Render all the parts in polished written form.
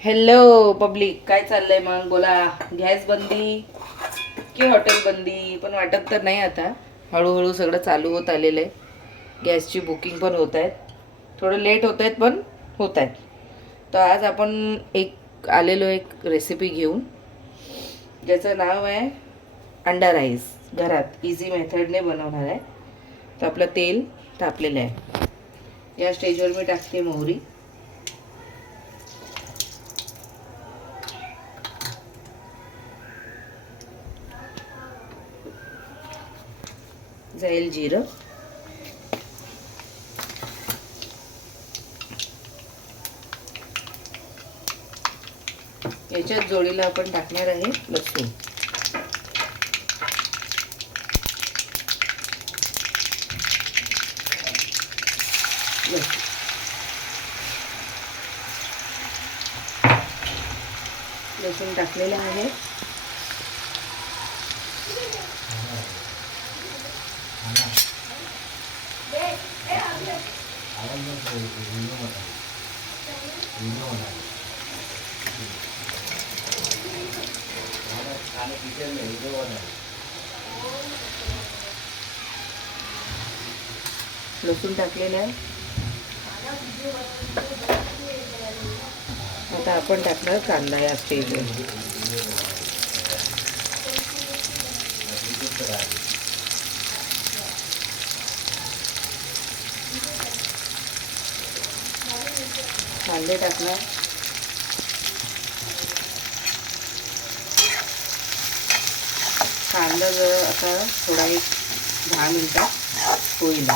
Hello public, काय चाललंय मग? बोला. गॅस बंदी की हॉटेल बंदी पण वाटत तर नाही. आता हळूहळू सगळं चालू होत आलेलं आहे. गॅसची बुकिंग पण होत आहेत. थोडं लेट होत आहेत पण होत आहेत. तर आज आपण एक रेसिपी घेऊन, ज्याचं नाव आहे अंडा राईस. घरात इझी मेथडने बनवणार आहे. तर आपलं तेल तापलेलं आहे. या स्टेजवर मी टाकते मोहरी. जाईल जिरं. याच्यात जोडीला आपण टाकणार आहे लसूण. लसूण टाकलेलं आहे. लसूण टाकलेलं आहे. आता आपण टाकणार कांदा या स्टेजवर. कांदे टाकणार. कांदा जर आता थोडा 10 मिनिटात होईल.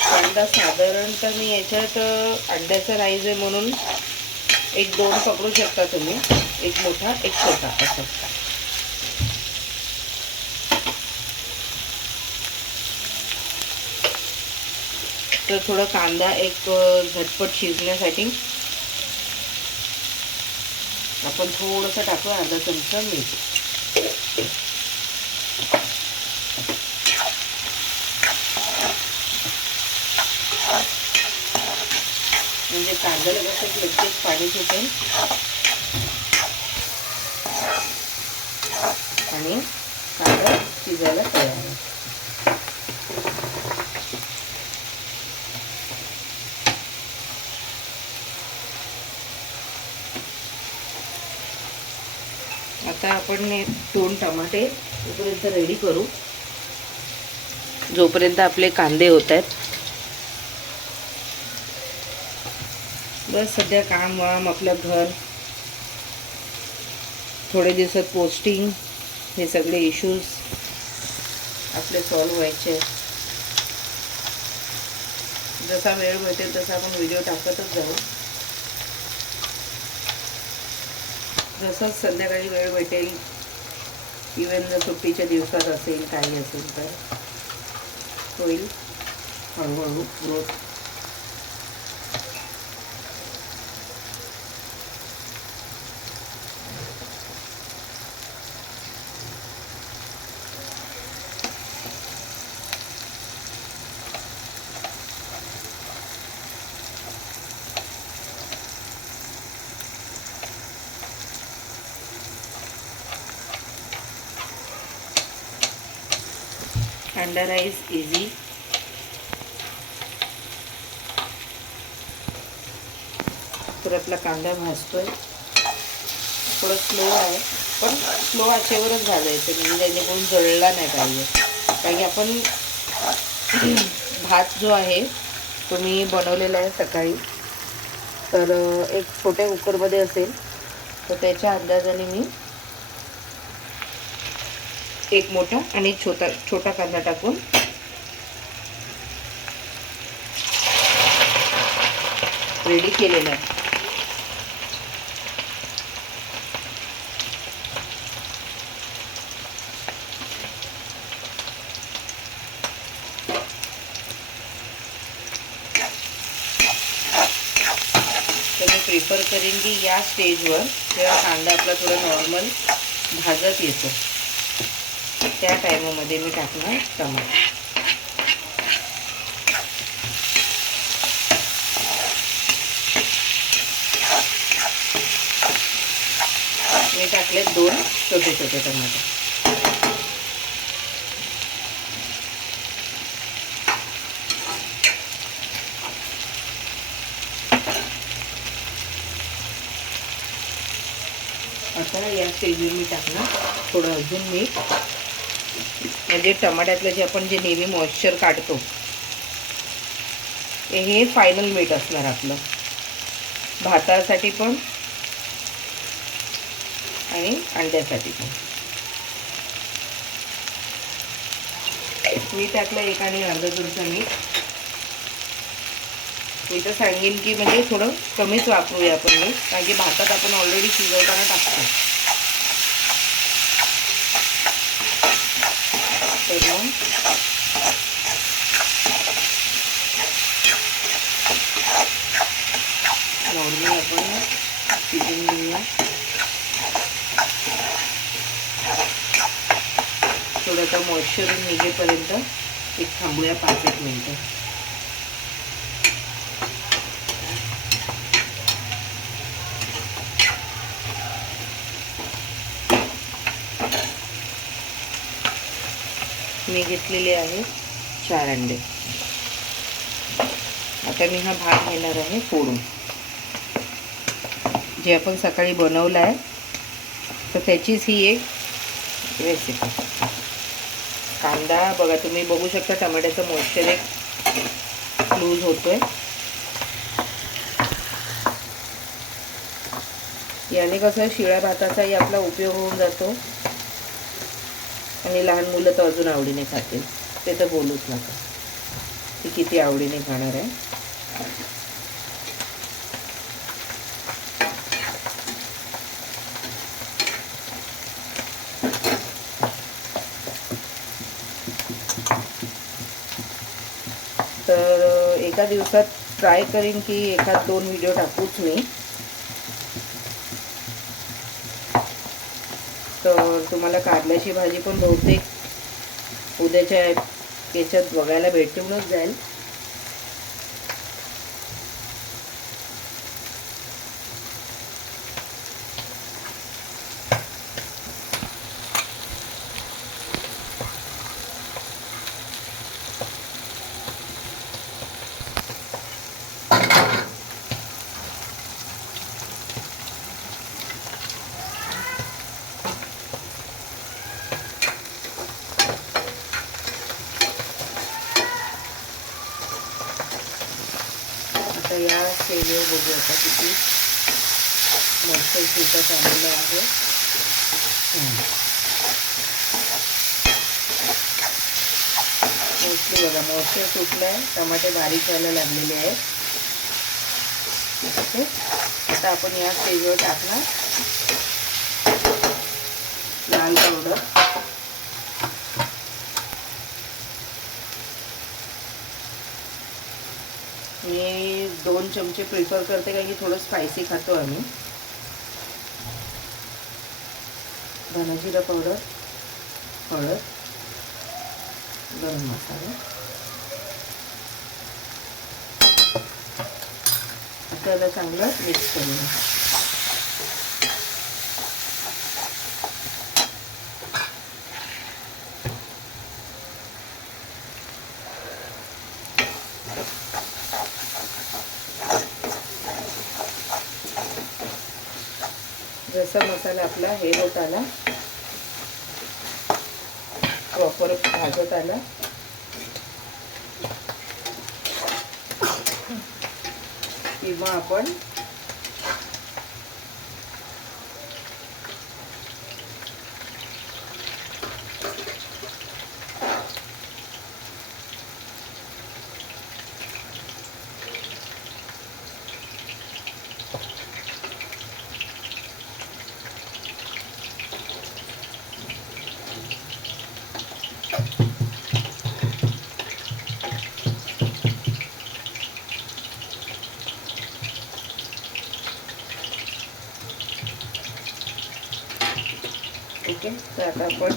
कांदा साधारणतः मी याच्यात अंड्याचा राईस आहे म्हणून 1-2 पकडू शकता तुम्ही. एक मोठा एक छोटा असं. तर थोडा कांदा झटपट शिजण्यासाठी आपण थोडंसं टाकू, अर्धा चमचा मीठ. म्हणजे कांद्याला कसं लगेच पाणी सुटेल आणि कांदा शिजायला तयार आहे. आता आपण 2 टमाटे तोपर्यंत रेडी करू, जोपर्यंत आपले कांदे होत आहेत. बस सध्या काम वाम आपलं घर, थोडे दिवसात पोस्टिंग, हे सगळे इश्यूज आपले सॉल्व्ह व्हायचे. जसा वेळ भेटेल तसा आपण व्हिडिओ टाकतच जाऊ. जसंच संध्याकाळी वेळ भेटेल, इव्हन जर सुट्टीच्या दिवसात असेल काही असेल तर होईल हळूहळू ग्रोथ. अंडा राईस इझी. तर आपला कांदा भाजतोय. थोडं स्लो आहे, पण स्लो आचेवरच भाजायचं, म्हणजे जेणेकरून जळला नाही पाहिजे. कारण की आपण भात जो आहे तो मी बनवलेला आहे सकाळी. तर एक छोट्या कुकरमध्ये असेल तर त्याच्या अंदाजाने मी एक मोठा आणि छोटा कांदा टाकून रेडी केलेला आहे. तर मी प्रिफर करेन की या स्टेजवर जेव्हा कांदा आपला थोडा नॉर्मल भाजत येतो त्या टायमामध्ये मी टाकणार टमाटर. मी टाकले 2 छोटे छोटे टमाटर. आता या स्टेजवर मी टाकणार थोडं अजून मीठ, म्हणजे टमाट्यातलं जे आपण जे नेहमी मॉइश्चर काढतो हे फायनल मीठ असणार आपलं भातासाठी पण आणि अंड्यासाठी पण. मी टाकलं 1 आणि अर्धा चमचा मीठ. मी तर सांगेन की म्हणजे थोडं कमीच वापरूया आपण मीठ, कारण की भातात आपण ऑलरेडी शिजवताना टाकतो. तर मग नॉर्मली आपण शिजून घेऊया. थोडंसं मॉइश्चर निघेपर्यंत एक थांबूया 5-1 मिनटं. मी घेतलेले आहे 4 अंडे. आता मी हा भात घेणार आहे फोडून, जे आपण सकाळी बनवलं आहे तर त्याचीच ही एक रेसिपी. कांदा बघा, तुम्ही बघू शकता टमाट्याचं मॉइश्चर एक लूज होतोय. याने कसं शिळ्या भाताचाही आपला उपयोग होऊन जातो आणि लहान मुलं तर अजून आवडीने खातील, ते तर बोलूच नका, ती किती आवडीने खाणार आहे. तर एका दिवसात ट्राय करीन की 1-2 व्हिडिओ टाकूच मी. तर तुम्हाला कारल्याची भाजी पण बहुतेक उद्याच्या याच्यात बघायला भेटूनच जाईल. आता या स्टेजवर बघू आता किती मस्त सुकत आलेलं आहे. मोस्टली बघा मॉइश्चर सुटलं आहे, टमाटे बारीक व्हायला लागलेले आहेत. ओके, आता आपण या स्टेजवर टाकणार लाल पावडर. मी 2 चमचे प्रिफर करते, कारण की थोडं स्पायसी खातो आम्ही. धनाजिरा पावडर, हळद, गरम मसाला. त्याला चांगलं मिक्स करूया. जसा मसाला आपला हे होत आला, प्रॉपर भाजत आला, किंवा आपण ओके. तर आता आपण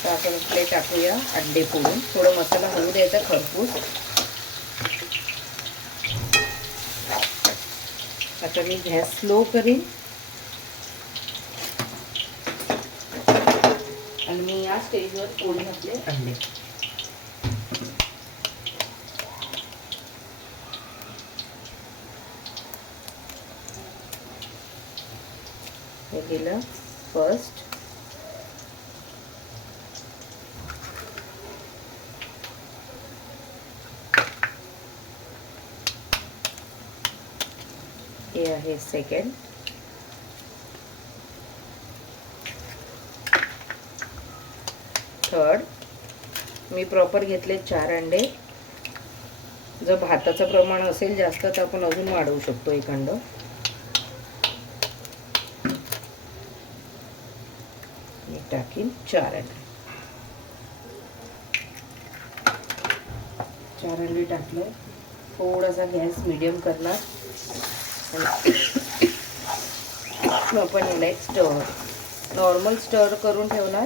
आता आपण इकडे टाकूया अंडे फोडून. थोडं मसाला होऊ द्यायचा खरपूस. आता मी गॅस स्लो करीन आणि मी या स्टेजवर फोडून आपले अंडे. हे गेलं फर्स्ट. हे आहे सेकंड. थर्ड. मी प्रॉपर घेतले 4 अंडे. जर भाताचं प्रमाण असेल जास्त तर आपण अजून वाढवू शकतो एक अंड. मी टाकीन 4 अंडे. 4 अंडे टाकले. थोडासा गॅस मीडियम करणार. आपण याला एक स्टर नॉर्मल स्टर करून ठेवणार.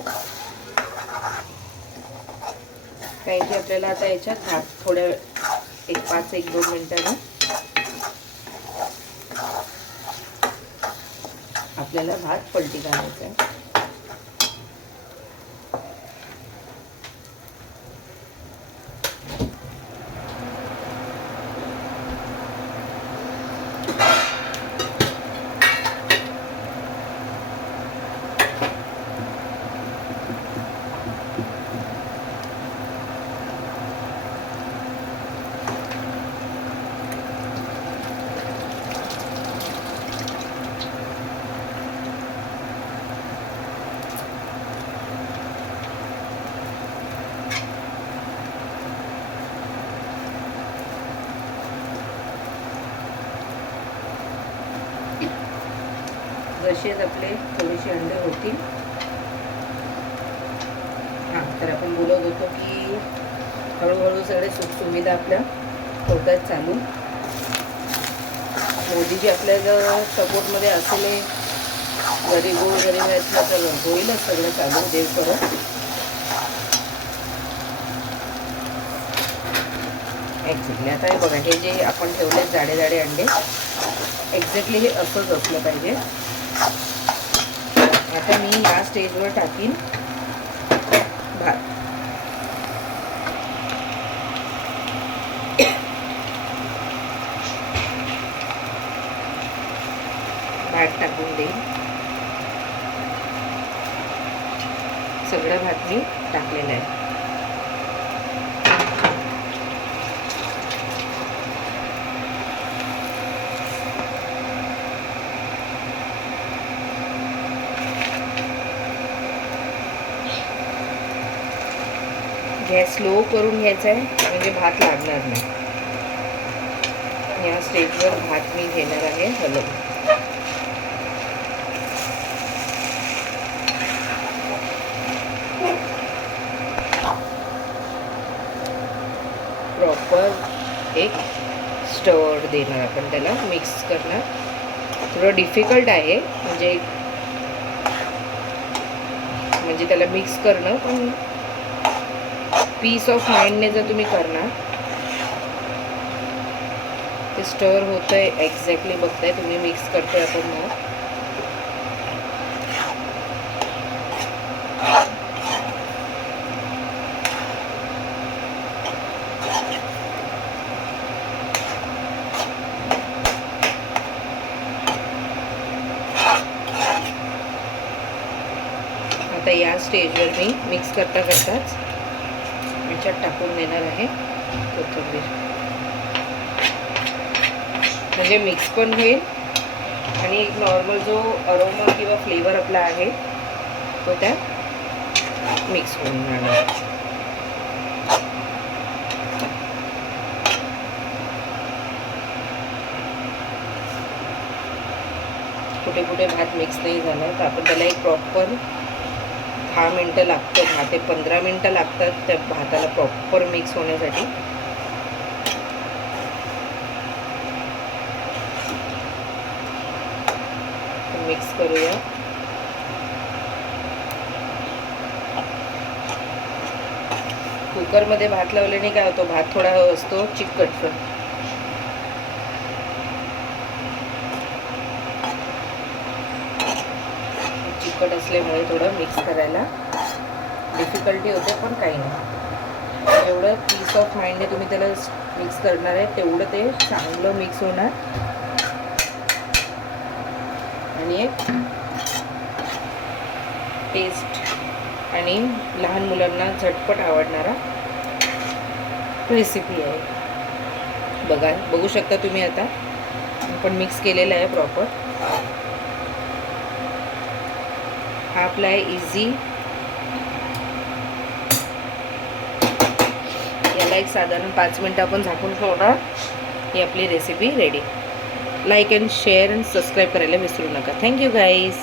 कारण की आपल्याला आता याच्यात भात थोड्या एक 5-1-2 मिनिटांनी आपल्याला भात पलटी घालायचा आहे. जसेच आपले थोडेसे अंडे होतील. हां, तर आपण बोलत होतो की हळूहळू सगळे सुखसुविधा आपल्या होतात चालू. मोदीजी आपल्या जर सपोर्टमध्ये असले गरीब असलं तर होईलच सगळं चालू. देव करत. एक्झॅक्टली आता हे बघा, हे जे आपण ठेवले जाडे जाडे अंडे, एक्झॅक्टली हे असंच असलं पाहिजे. आता मी या स्टेजवर टाकीन भात. भात टाकून देईन. सगळं भात मी टाकलेलं आहे. गॅस स्लो करून घ्यायचा आहे म्हणजे भात लागणार नाही. या स्टेजवर भात मी घेणार आहे हलवून. प्रॉपर एक स्टर देणार आपण त्याला. मिक्स करणार. थोडं डिफिकल्ट आहे म्हणजे त्याला मिक्स करणं, पण पीस ऑफ माइंडने जर तुम्ही करणार ते स्टर होतंय. एक्झॅक्टली बघताय तुम्ही मिक्स करतोय आपण मग. आता या स्टेजवर मी मिक्स करता करताच याच्यात टाकून देणार आहे कोथिंबीर. म्हणजे मिक्स पण होईल आणि एक नॉर्मल जो अरोमा किंवा फ्लेवर आपला आहे तो त्यात मिक्स होऊन जाणार. कुठे कुठे भात मिक्स नाही झाला तर आपण त्याला एक प्रॉपर 10 मिनटं लागतं. 10 ते 15 मिनटं लागतात त्या भाताला प्रॉपर मिक्स होण्यासाठी. मिक्स करूया. कुकरमध्ये भात लावल्याने काय होतं, भात थोडा असतो चिकटसर. चिकट असल्यामुळे थोडं मिक्स करायला डिफिकल्टी होते, पण काही नाही. जेवढं पीस ऑफ माइंडने तुम्ही त्याला मिक्स करणार आहे तेवढं ते चांगलं मिक्स होणार आणि एक टेस्ट आणि लहान मुलांना झटपट आवडणारा रेसिपी आहे. बघू शकता तुम्ही. आता आपण मिक्स केलेलं आहे प्रॉपर. हा आपला आहे इझी. याला एक साधारण 5 मिनटं आपण झाकून ठेवणार. ही आपली recipe ready. Like and share and subscribe करायला विसरू नका. Thank you guys.